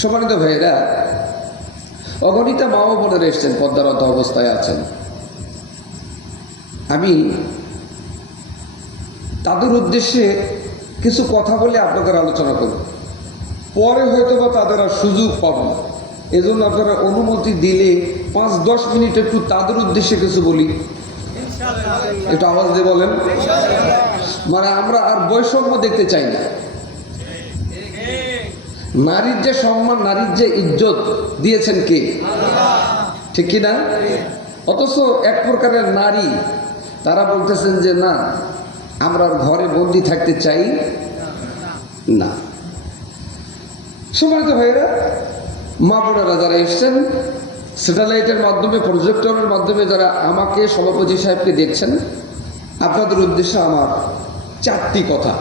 সম্মানিত ভাইয়েরা, অগণিত মা ও বোনেরা এসছেন, পদ্মারত অবস্থায় আছেন। আমি তাদের উদ্দেশ্যে কিছু কথা বলে আপনাদের আলোচনা করব। পরে হয়তো বা তাদের আর সুযোগ পাবো না, এজন্য আপনারা অনুমতি দিলে 5-10 মিনিট একটু তাদের উদ্দেশ্যে কিছু বলি। একটু আওয়াজ দিয়ে বলেন। মানে আমরা আর বৈষম্য দেখতে চাই না। নারীর যে সম্মান, নারীর যে ইজ্জত দিয়েছেন কে? ঠিক কিনা? অথচ এক প্রকারের নারী তারা বলতেছেন যে না, আমরা ঘরে বন্দি থাকতে চাই না। সম্মানিত ভাইয়েরা, মা বোনেরা যারা এসছেন, স্যাটেলাইটের মাধ্যমে, প্রজেক্টরের মাধ্যমে যারা আমাকে, সভাপতি সাহেবকে দেখছেন, আপনাদের উদ্দেশ্যে আমার 4টি কথা।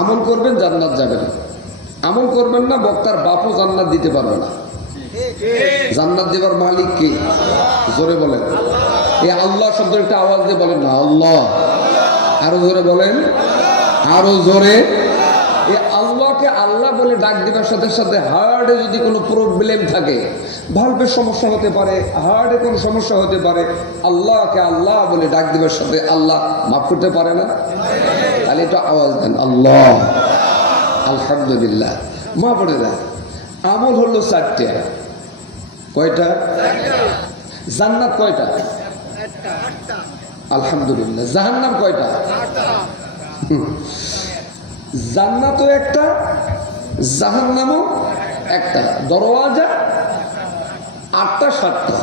আমল করবেন, জান্নাত যাবেন। আমল করবেন না, বক্তার বাপও জান্নাত দিতে পারবে না। জান্নাত দেবার মালিক কে? জোরে বলেন। এই আল্লাহ শব্দ একটা আওয়াজ দিয়ে বলেন না, আল্লাহ। আরো জোরে বলেন, আরো জোরে। এই আল্লাহকে আল্লাহ বলে ডাক দেবার সাথে সাথে হার্টে যদি কোনো প্রবলেম থাকে, ভালভের সমস্যা হতে পারে, হার্টে কোনো সমস্যা হতে পারে, আল্লাহকে আল্লাহ বলে ডাক দেবার সাথে আল্লাহ মাফ করতে পারে না? তাহলে একটু আওয়াজ দেন, আল্লাহ। আলহামদুলিল্লাহ। মা বোনেরা, আমল হলো 4টে। কয়টা? জান্নাত কয়টা? আলহামদুলিল্লাহ। জাহান্নাম কয়টা? জান্নাতও একটা, জাহান্নামও একটা। দরওয়াজা 8টা 7টা।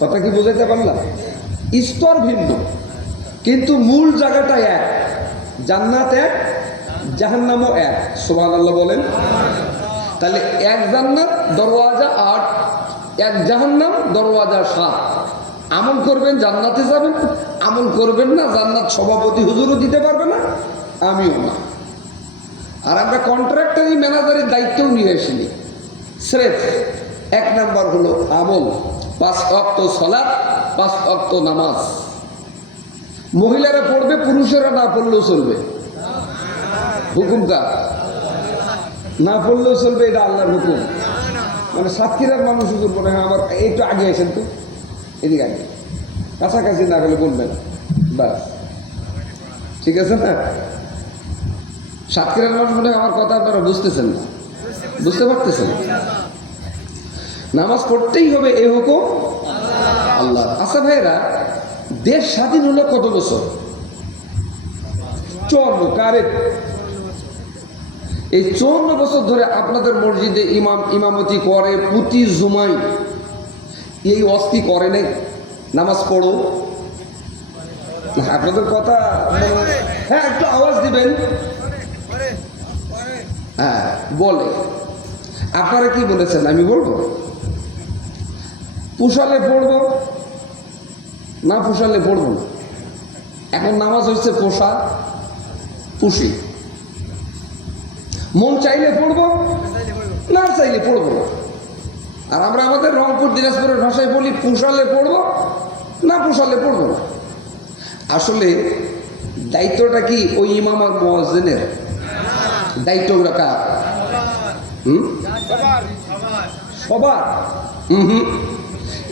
কথা কি বুঝাইতে পারলাম? স্তর ভিন্ন, কিন্তু মূল জায়গাটা এক। জান্নাত এক, জাহান্নামও এক। সুবহানাল্লাহ বলেন। তাহলে এক জান্নাত দরওয়াজা 8, এক জাহান্নাম দরওয়াজা 7। আমল করবেন, জান্নাতে যাবেন। আমল করবেন না, জান্নাত সভাপতি হুজুরও দিতে পারবে না, আমিও না। আর আমরা কন্ট্রাক্টরি ম্যানেজারের দায়িত্বও নিয়ে আসিনি। স্রেফ 1 নাম্বার হলো আমল। 5 ওয়াক্ত সালাত, 5 ওয়াক্ত নামাজ। মহিলারা পড়বে, পুরুষেরা না পড়লেও চলবে। হুকুম কার? না পড়লেও চলবে, এটা আল্লাহর হুকুম। মানে সাতক্ষীরার মানুষ হুজুর বলে, হ্যাঁ আমার একটু আগে আসেন তো, এদিকে আগে, কাছাকাছি না হলে বলবেন, বাস ঠিক আছে না? সাতক্ষীরার মানুষ বলে আমার কথা আপনারা বুঝতেছেন না, বুঝতে পারতেছেন? নামাজ পড়তেই হবে, এ হুকুম আল্লাহ। আচ্ছা ভাইয়েরা, দেশ স্বাধীন হলো কত বছর? 54। কারেক্ট। এই 54 বছর ধরে আপনাদের মসজিদে ইমামতি করে প্রতি জুমায় এই অস্তি করে নেই, নামাজ পড়ো। আপনাদের কথা, হ্যাঁ একটু আওয়াজ দিবেন। হ্যাঁ বলে। আপনারা কি বলেছেন আমি বলবো? পুষালে পড়বো না, পুষালে পড়বো না। এখন নামাজ হচ্ছে পোষা পুষি। মন চাইলে পড়বো, না চাইলে পড়বো না। আর আমরা আমাদের রংপুর দিনাজপুরের ভাষায় বলি, পুষালে পড়বো না, পুষালে পড়বো না। আসলে দায়িত্বটা কি ওই ইমাম আর মুয়াজ্জিনের? দায়িত্বগুলো কার? সবার?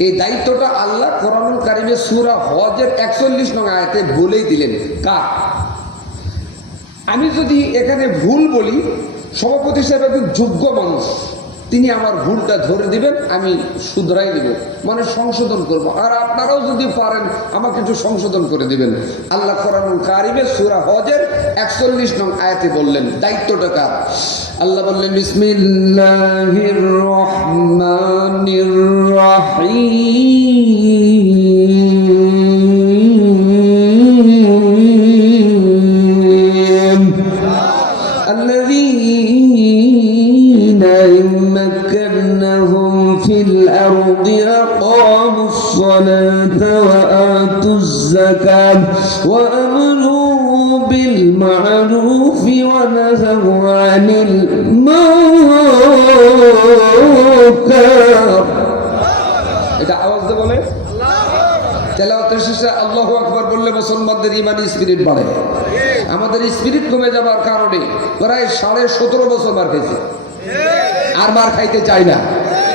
এই দায়িত্বটা আল্লাহ কোরআনুল কারীমে সূরা হজের 41 নং আয়াতে বলেই দিলেন। কার? আমি যদি এখানে ভুল বলি, সভাপতি সাহেব একজন যোগ্য মানুষ, তিনি আমার ভুলটা ধরে দিবেন, আমি শুধরাই দেব, মানে সংশোধন করব। আর আপনারাও যদি পারেন আমাকে একটু সংশোধন করে দিবেন। আল্লাহ কোরআনুল কারীমে সূরা হজের 41 নং আয়াতে বললেন দায়িত্বটা কার? আল্লাহ বললেন, বিসমিল্লাহির রহমানির রহিম। الذين مكناهم في الأرض أقاموا الصلاة وآتوا الزكاة وأمروا بالمعروف ونهوا عن المنكر। এটা আওয়াজ দিয়ে বলে। তেলাওয়াতের শেষে আল্লাহু আকবার বললে মুসলমানদের ইমানি স্পিরিট বাড়ে। আমাদের স্পিরিট কমে যাবার কারণে প্রায় 17.5 বছর মার খেয়েছে। আর মার খাইতে চাই না।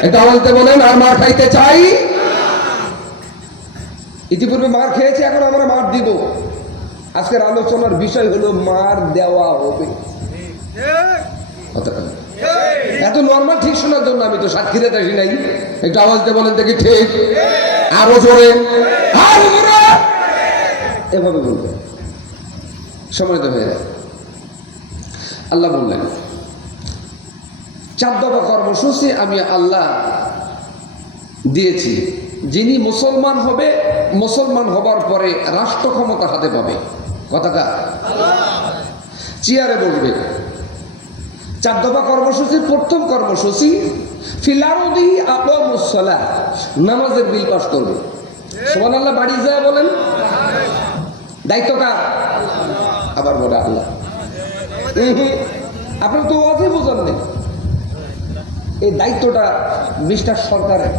এটা বলতে বলেন, আর মার খাইতে চাই। ইতিপূর্বে মার খেয়েছে, এখন আমরা মার দিব। আজকের আলোচনার বিষয় হলো মার দেওয়া হবে। এত নর্মাল ঠিক শোনার জন্য আমি তো সাতক্ষীরাতে আসি নাই। একটু আওয়াজ দিয়ে বলেন দেখি ঠিক, আরো জোরে, আরো জোরে, এভাবে বলবে, সময় তো হয়ে যায়। আল্লাহ বললেন 4 দফা কর্মসূচি আমি আল্লাহ দিয়েছি। যিনি মুসলমান হবে, মুসলমান হবার পরে রাষ্ট্র ক্ষমতা হাতে পাবে। কথাটা চেয়ারে বসবে। 4 দফা কর্মসূচির প্রথম কর্মসূচি ফিল আরদি আকামুস সালাহ, নামাজের বিল পাস করবে। সুবহানাল্লাহ, বাড়ি যায় বলেন। দায়িত্ব কার? আবার বলে আল্লাহ। আপনার তো ওয়াজই বোঝেন নেই। এই দায়িত্বটা মিস্টার সরকারের।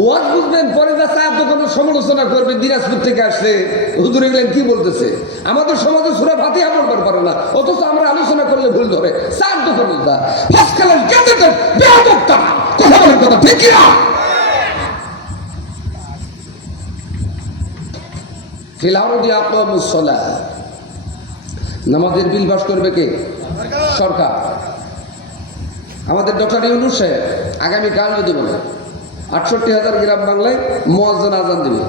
ওয়াজ বুঝবেন, পরে যা চায়ের দোকানে সমালোচনা করবেন। দিনাজপুর থেকে আসলে হুজুর এগুলেন কি বলতেছে, আমাদের সমাজে সূরা ফাতিহা পড়বার পারে না, অথচ আমরা আলোচনা করলে ভুল ধরে। চায়ের দোকানে যা ফাসকালের গেটের বেয়াদবটা কথা বলেন, কথা ঠিক কি না? ফিল আরদি আকামুস সালাহ, নামাজের বিল পাস করবে কে? সরকার। আমাদের ডক্টর ইউনূস সাহেব আগামীকাল যদি বলে 68,000 গ্রাম বাংলায় মুয়াজ্জিন আজান দেবে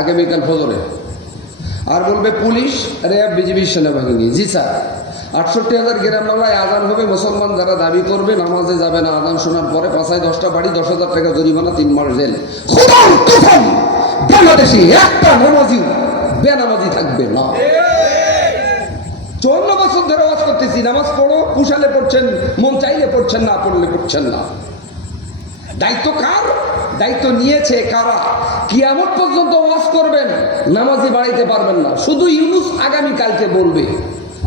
আগামীকাল ফজরে, আর বলবে পুলিশ, র্যাব, বিজিবি, সেনাবাহিনী। জি স্যার, 68,000 গ্রাম বাংলায় আজান হবে। মুসলমান যারা দাবি করবে নামাজে যাবে না, আজান শোনার পরে 5-10টা বাড়ি, 10,000 টাকা জরিমানা, 3 মাস জেল। খোদার কসম, বাংলাদেশে একটা নামাজি বেনামাজি থাকবে না। 54 বছর ধরে ওয়াজ করতেছি, নামাজ পড়ো, কুশালে পড়ছেন, মন চাইলে পড়ছেন, না পড়লে পড়ছেন না। দায়িত্ব কার? দায়িত্ব নিয়েছে কারা? কিয়ামত পর্যন্ত ওয়াজ করবেন, নামাজি বাড়াইতে পারবেন না। শুধু ইউনূস আগামী কালকে বলবে,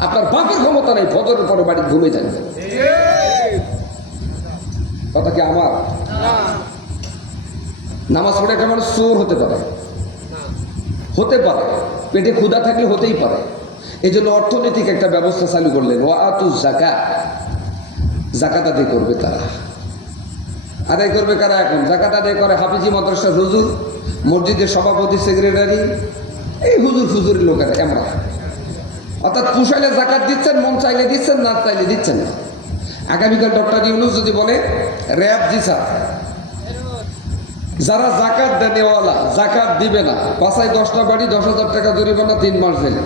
আপনার বাপের ক্ষমতা নেই, ফজরের পরে বাড়ি ঘুমে থাকবেন। কথা কি আমার? নামাজ পড়ে একটা মানুষ চোর হতে পারে, হতে পারে, পেটে ক্ষুধা থাকলে হতেই পারে। এই জন্য অর্থনৈতিক একটা ব্যবস্থা চালু করলেন, ওয়াতু যাকাত, যাকাত আদায় করবে তারা। আদায় করবে কারা? এখন যাকাত আদায় করে হাফিজি মাদ্রাসার হুজুর, মসজিদের সভাপতি, সেক্রেটারি, এই হুজুর ফুজুরের লোকেরা। আমরা অর্থাৎ পুষাইলে যাকাত দিচ্ছেন, মন চাইলে দিচ্ছেন, না চাইলে দিচ্ছেন না। আগামীকাল ডক্টর ইউনূস যদি বলে র্যাব, জি স্যার, যারা জাকাত দেনেওয়ালা জাকাত দিবে না, 5-10টা বাড়ি, 10,000 টাকা জরিমানা, 3 মাস জেল।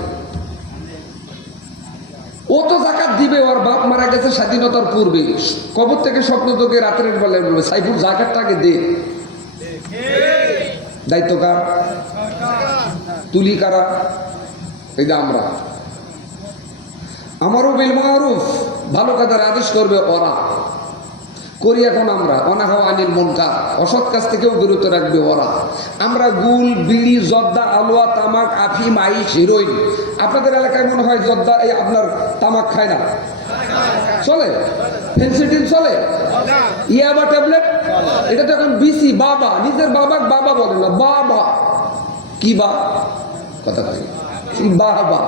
ও তো জাকাত দিবে, ওর বাপ মারা গেছে স্বাধীনতার পূর্বে, কবর থেকে স্বপ্ন তোকে রাতের বেলায় বলবে সাইফুল জাকাতটাকে দে। দায়িত্ব কার? তুলি কারা? এই যে আমরা। আমারও বিল মারুফ, ভালো কাজের আদেশ করবে ওরা, করি এখন আমরা। অনাহা আনিল মুনকার, অসৎ কাজ থেকেও বিরত রাখবে ওরা। আমরা গুল, বিড়ি, জর্দা, আলুয়া, তামাক, আফিম, আইস, হিরোইন। আপনাদের এলাকায় মনে হয় জর্দা, এই আপনার তামাক খায় না, চলে? ফেন্সিডিল চলে? ইয়াবা ট্যাবলেট, এটা তো এখন বিসি। বাবা, নিজের বাবাকে বাবা বলে না, বাবা কি বা কথা কয়, বাবা